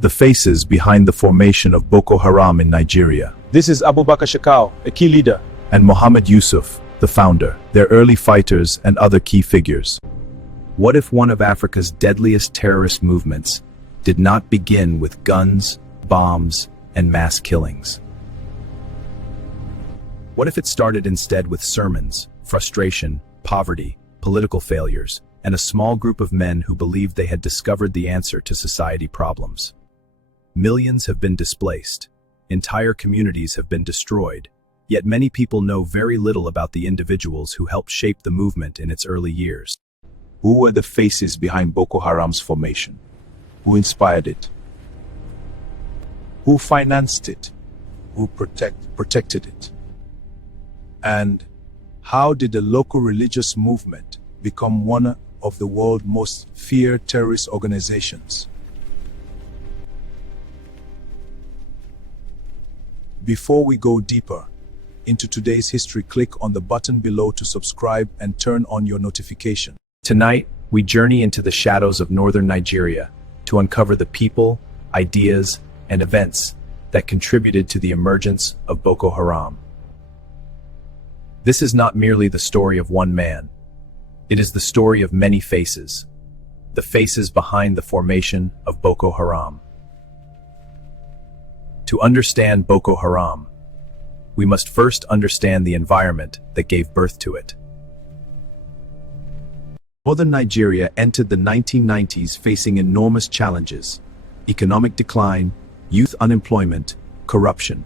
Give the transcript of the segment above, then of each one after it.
the faces behind the formation of Boko Haram in Nigeria. This is Abubakar Shekau, a key leader. And Mohammed Yusuf, the founder, their early fighters and other key figures. What if one of Africa's deadliest terrorist movements did not begin with guns, bombs, and mass killings? What if it started instead with sermons, frustration, poverty, political failures, and a small group of men who believed they had discovered the answer to society problems? Millions have been displaced. Entire communities have been destroyed. Yet many people know very little about the individuals who helped shape the movement in its early years. Who were the faces behind Boko Haram's formation? Who inspired it? Who financed it? Who protected it? And how did the local religious movement become one of the world's most feared terrorist organizations? Before we go deeper into today's history, click on the button below to subscribe and turn on your notification. Tonight, we journey into the shadows of northern Nigeria to uncover the people, ideas, and events that contributed to the emergence of Boko Haram. This is not merely the story of one man. It is the story of many faces, the faces behind the formation of Boko Haram. To understand Boko Haram, we must first understand the environment that gave birth to it. Northern Nigeria entered the 1990s facing enormous challenges: economic decline, youth unemployment, corruption,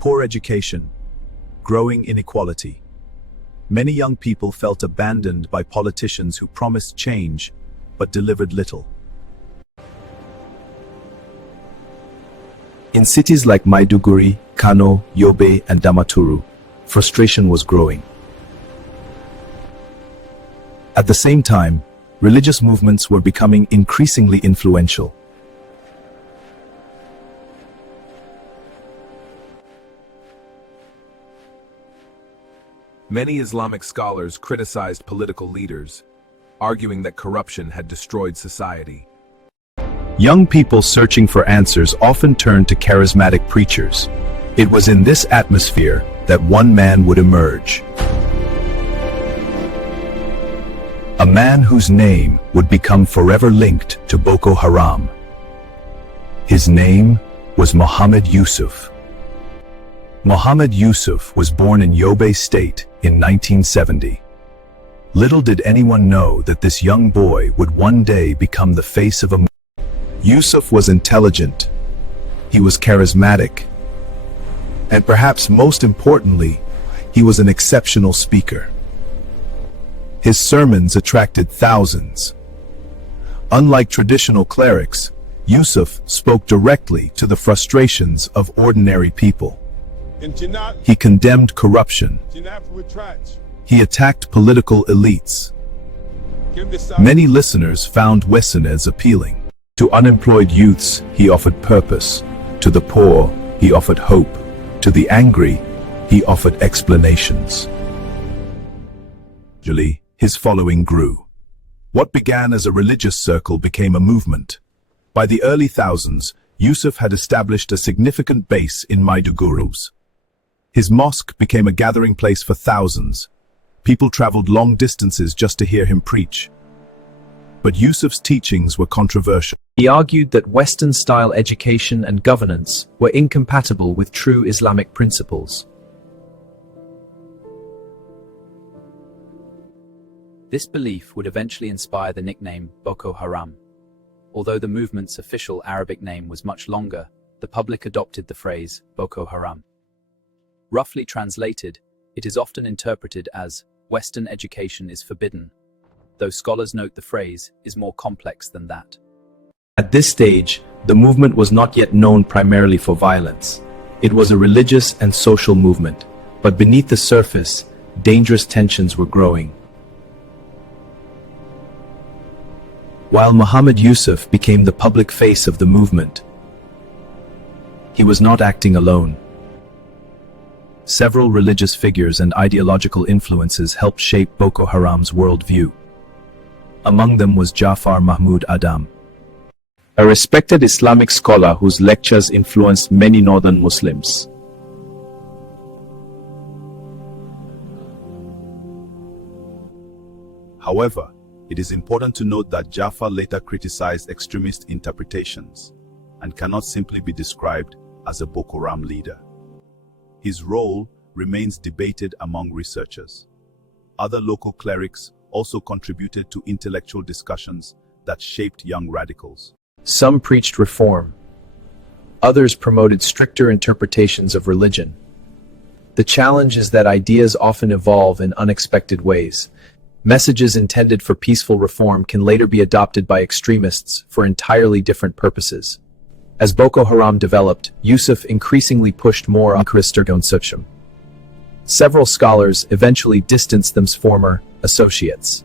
poor education, growing inequality. Many young people felt abandoned by politicians who promised change but delivered little. In cities like Maiduguri, Kano, Yobe, and Damaturu, frustration was growing. At the same time, religious movements were becoming increasingly influential. Many Islamic scholars criticized political leaders, arguing that corruption had destroyed society. Young people searching for answers often turned to charismatic preachers. It was in this atmosphere that one man would emerge. A man whose name would become forever linked to Boko Haram. His name was Mohammed Yusuf. Mohammed Yusuf was born in Yobe State in 1970. Little did anyone know that this young boy would one day become the face of a movement. Yusuf was intelligent, he was charismatic, and perhaps most importantly, he was an exceptional speaker. His sermons attracted thousands. Unlike traditional clerics, Yusuf spoke directly to the frustrations of ordinary people. He condemned corruption. He attacked political elites. Many listeners found Westerners appealing. To unemployed youths, he offered purpose. To the poor, he offered hope. To the angry, he offered explanations. Gradually, his following grew. What began as a religious circle became a movement. By the early thousands, Yusuf had established a significant base in Maiduguri. His mosque became a gathering place for thousands. People traveled long distances just to hear him preach. But Yusuf's teachings were controversial. He argued that Western-style education and governance were incompatible with true Islamic principles. This belief would eventually inspire the nickname Boko Haram. Although the movement's official Arabic name was much longer, the public adopted the phrase Boko Haram. Roughly translated, it is often interpreted as Western education is forbidden, though scholars note the phrase is more complex than that. At this stage, the movement was not yet known primarily for violence. It was a religious and social movement, but beneath the surface, dangerous tensions were growing. While Mohammed Yusuf became the public face of the movement, he was not acting alone. Several religious figures and ideological influences helped shape Boko Haram's worldview. Among them was Jafar Mahmoud Adam, a respected Islamic scholar whose lectures influenced many northern Muslims. However, it is important to note that Jafar later criticized extremist interpretations and cannot simply be described as a Boko Haram leader. His role remains debated among researchers. Other local clerics also contributed to intellectual discussions that shaped young radicals. Some preached reform. Others promoted stricter interpretations of religion. The challenge is that ideas often evolve in unexpected ways. Messages intended for peaceful reform can later be adopted by extremists for entirely different purposes. As Boko Haram developed, Yusuf increasingly pushed more on insurgencies. Several scholars eventually distanced them's former associates.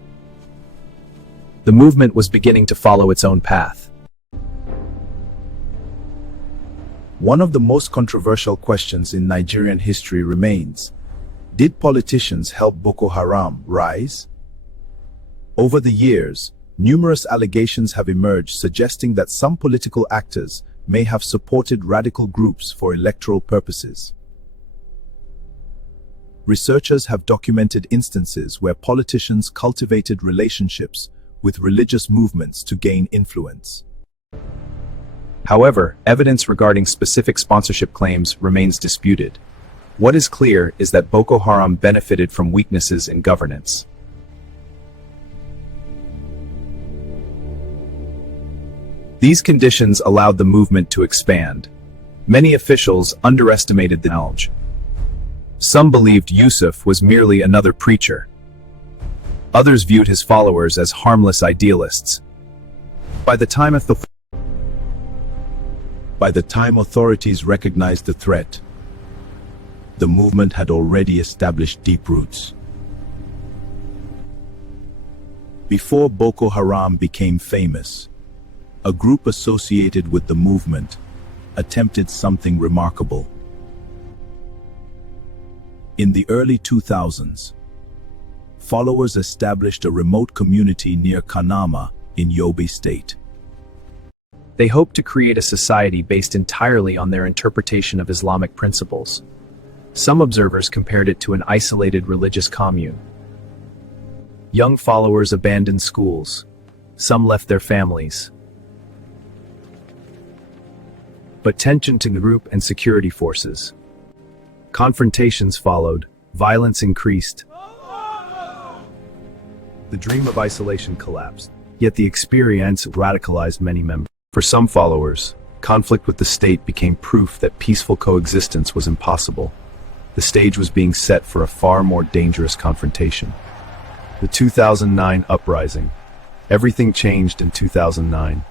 The movement was beginning to follow its own path. One of the most controversial questions in Nigerian history remains: did politicians help Boko Haram rise? Over the years, numerous allegations have emerged suggesting that some political actors may have supported radical groups for electoral purposes. Researchers have documented instances where politicians cultivated relationships with religious movements to gain influence. However, evidence regarding specific sponsorship claims remains disputed. What is clear is that Boko Haram benefited from weaknesses in governance. These conditions allowed the movement to expand. Many officials underestimated the challenge. Some believed Yusuf was merely another preacher. Others viewed his followers as harmless idealists. By the time authorities recognized the threat, the movement had already established deep roots. Before Boko Haram became famous, a group associated with the movement attempted something remarkable. In the early 2000s, followers established a remote community near Kanama in Yobe State. They hoped to create a society based entirely on their interpretation of Islamic principles. Some observers compared it to an isolated religious commune. Young followers abandoned schools. Some left their families. But tension to the group and security forces. Confrontations followed. Violence increased. The dream of isolation collapsed. Yet the experience radicalized many members. For some followers, conflict with the state became proof that peaceful coexistence was impossible. The stage was being set for a far more dangerous confrontation. The 2009 uprising. Everything changed in 2009.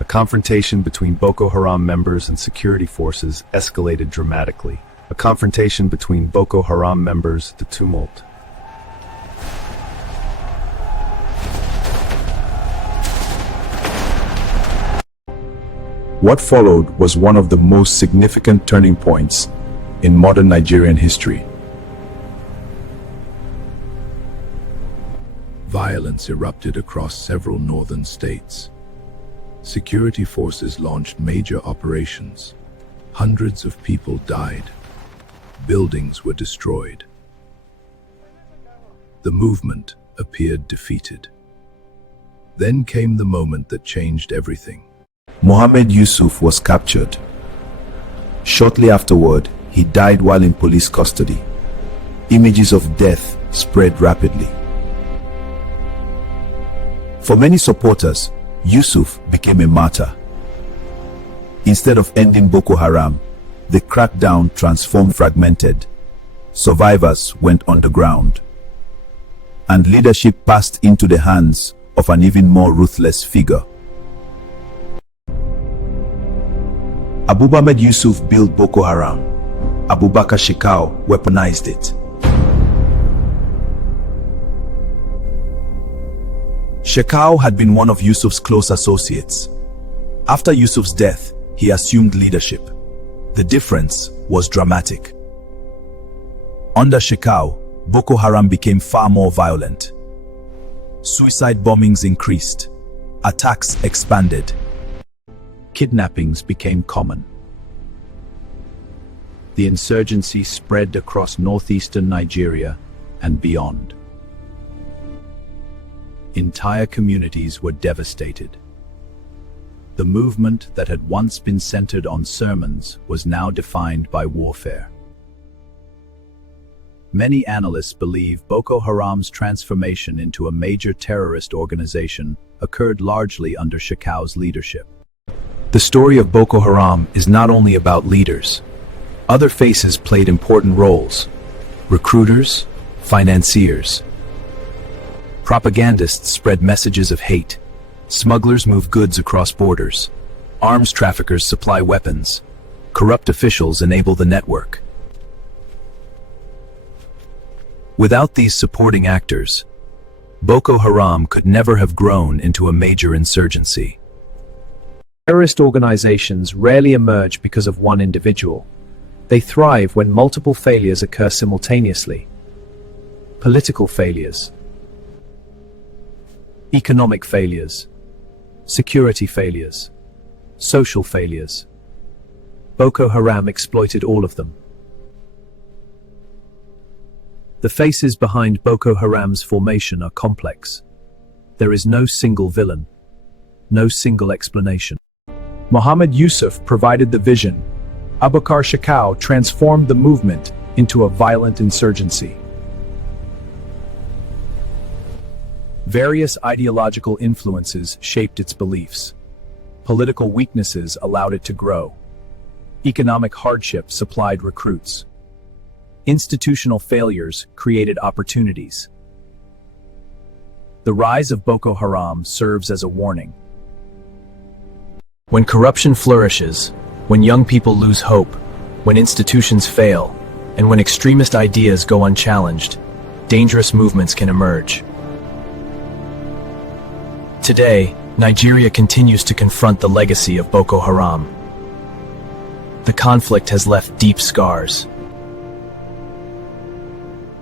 A confrontation between Boko Haram members and security forces escalated dramatically. The tumult. What followed was one of the most significant turning points in modern Nigerian history. Violence erupted across several northern states. Security forces launched major operations. Hundreds of people died. Buildings were destroyed. The movement appeared defeated. Then came the moment that changed everything. Mohammed Yusuf was captured. Shortly afterward, he died while in police custody. Images of death spread rapidly. For many supporters, Yusuf became a martyr. Instead of ending Boko Haram, the crackdown transformed fragmented. Survivors went underground. And leadership passed into the hands of an even more ruthless figure. Abubakar Yusuf built Boko Haram. Abubakar Shekau weaponized it. Shekau had been one of Yusuf's close associates. After Yusuf's death, he assumed leadership. The difference was dramatic. Under Shekau, Boko Haram became far more violent. Suicide bombings increased. Attacks expanded. kidnappings became common. The insurgency spread across northeastern Nigeria and beyond. Entire communities were devastated. The movement that had once been centered on sermons was now defined by warfare. Many analysts believe Boko Haram's transformation into a major terrorist organization occurred largely under Shekau's leadership. The story of Boko Haram is not only about leaders. Other faces played important roles: recruiters, financiers. Propagandists spread messages of hate. Smugglers move goods across borders. Arms traffickers supply weapons. Corrupt officials enable the network. Without these supporting actors, Boko Haram could never have grown into a major insurgency. Terrorist organizations rarely emerge because of one individual. They thrive when multiple failures occur simultaneously. Political failures, economic failures, security failures, social failures. Boko Haram exploited all of them. The faces behind Boko Haram's formation are complex. There is no single villain, no single explanation. Mohammed Yusuf provided the vision. Abubakar Shekau transformed the movement into a violent insurgency. Various ideological influences shaped its beliefs. Political weaknesses allowed it to grow. Economic hardship supplied recruits. Institutional failures created opportunities. The rise of Boko Haram serves as a warning. When corruption flourishes, when young people lose hope, when institutions fail, and when extremist ideas go unchallenged, dangerous movements can emerge. Today, Nigeria continues to confront the legacy of Boko Haram. The conflict has left deep scars.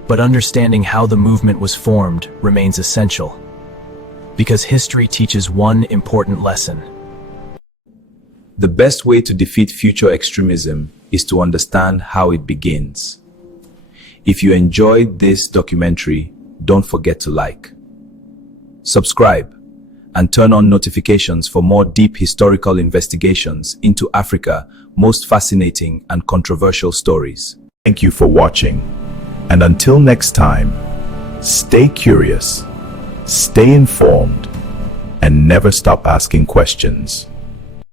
But understanding how the movement was formed remains essential, because history teaches one important lesson. The best way to defeat future extremism is to understand how it begins. If you enjoyed this documentary, don't forget to like, subscribe, and turn on notifications for more deep historical investigations into Africa's most fascinating and controversial stories. Thank you for watching. And until next time, stay curious, stay informed, and never stop asking questions.